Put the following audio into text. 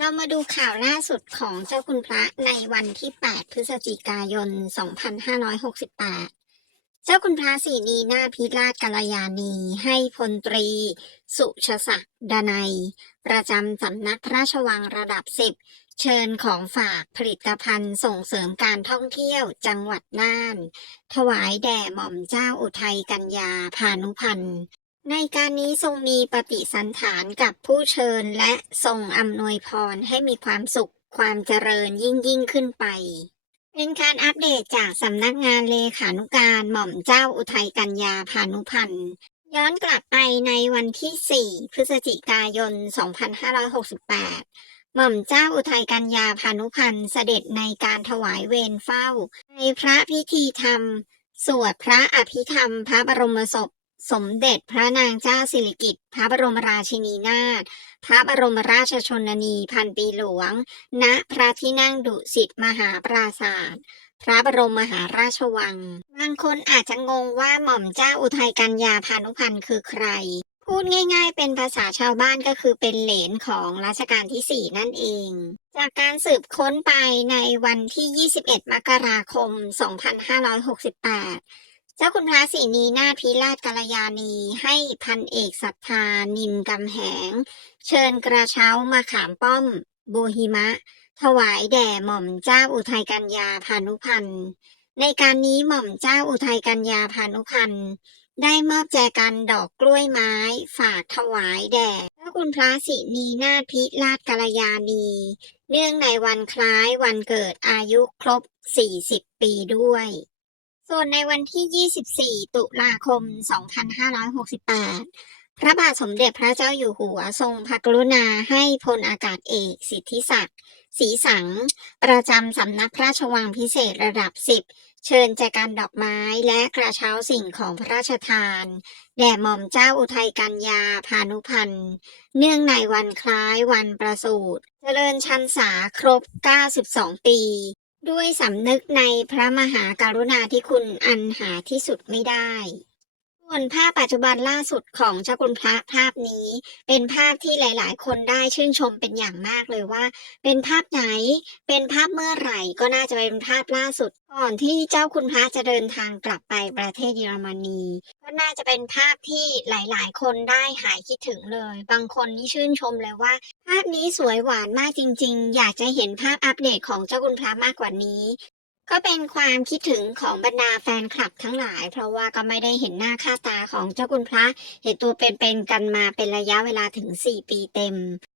เรามาดูข่าวล่าสุดของเจ้าคุณพระในวันที่ 8 พฤศจิกายน 2568 เจ้าคุณพระศรีนีนาพิราชกัลยาณี ให้พลตรี สุชศักดิ์ดนัย ประจำสำนักพระราชวังระดับ 10 เชิญของฝากผลิตภัณฑ์ส่งเสริมการท่องเที่ยวจังหวัดน่าน ถวายแด่หม่อมเจ้าอุทัยกัญญาพานุพันธ์ ในการนี้ทรงมีปฏิสันฐานกับผู้เชิญและทรงอำนวยพรให้มีความสุขความเจริญยิ่งยิ่งขึ้นไป เป็นการอัปเดตจากสำนักงานเลขานุการหม่อมเจ้าอุทัยกัญญาพานุพันธ์ย้อนกลับไปในวันที่ 4 พฤศจิกายน 2568 หม่อมเจ้าอุทัยกัญญาพานุพันธ์เสด็จในการถวายเวรเฝ้า ในพระพิธีธรรม สวดพระอภิธรรมพระบรมศพ สมเด็จพระนางเจ้าสิริกิติ์พระบรมราชินีนาถ พระบรมราชชนนีพันปีหลวง ณ พระที่นั่งดุสิตมหาปราศาสตร์พระบรมมหาราชวัง บางคนอาจจะงงว่าหม่อมเจ้าอุทัยกัญญาพานุพันธ์คือใคร พูดง่ายๆ เป็นภาษาชาวบ้านก็คือเป็นเหลนของรัชกาลที่ 4 นั่นเอง จากการสืบค้นไปในวันที่ 21 มกราคม 2568 เจ้าคุณพระศรีนีนาถพิราชกัลยาณี ให้พันเอกศรัทธานินกำแหง เชิญกระเช้ามาขามป้อม โบหิมะ ถวายแด่หม่อมเจ้าอุทัยกัญญาพานุพันธ์ในการนี้หม่อมเจ้าอุทัยกัญญาพานุพันธ์ได้มอบแจกันดอกกล้วยไม้ ฝากถวายแด่พระคุณพระศรีนีนาถพิราชกัลยาณี เนื่องในวันคล้ายวันเกิดอายุครบ 40 ปีด้วย ส่วนในวันที่ 24 ตุลาคม 2568 พระบาทสมเด็จพระเจ้าอยู่หัวทรงพระกรุณาให้พลอากาศเอกสิทธิศักดิ์ศรีสัง ประจำสำนักพระราชวังพิเศษระดับ 10 เชิญแจกันดอกไม้และกระเช้าสิ่งของพระราชทาน แด่หม่อมเจ้าอุทัยกัญญาพานุพันธ์เนื่องในวันคล้ายวันประสูติเจริญชันษาครบ 92 ปี ด้วยสำนึกในพระมหากรุณาธิคุณอันหาที่สุดไม่ได้ ส่วนภาพปัจจุบันล่าสุดของเจ้าคุณพระภาพนี้ เป็นภาพที่หลาย ๆ คนได้ชื่นชมเป็นอย่างมากเลยว่า เป็นภาพไหน เป็นภาพเมื่อไหร่ก็น่าจะเป็นภาพล่าสุด ก่อนที่เจ้าคุณพระจะเดินทางกลับไปประเทศเยอรมนีก็น่าจะเป็นภาพที่หลาย ๆ คนได้หายคิดถึงเลย บางคนนี่ชื่นชมเลยว่า ภาพนี้สวยหวานมากจริง ๆ อยากจะเห็นภาพอัปเดตของเจ้าคุณพระมากกว่านี้ ก็เป็นความคิดถึงของบรรดาแฟนคลับทั้งหลาย เพราะว่าก็ไม่ได้เห็นหน้าค่าตาของเจ้าคุณพระ เห็นตัวเป็นๆกันมาเป็นระยะเวลาถึง 4 ปีเต็ม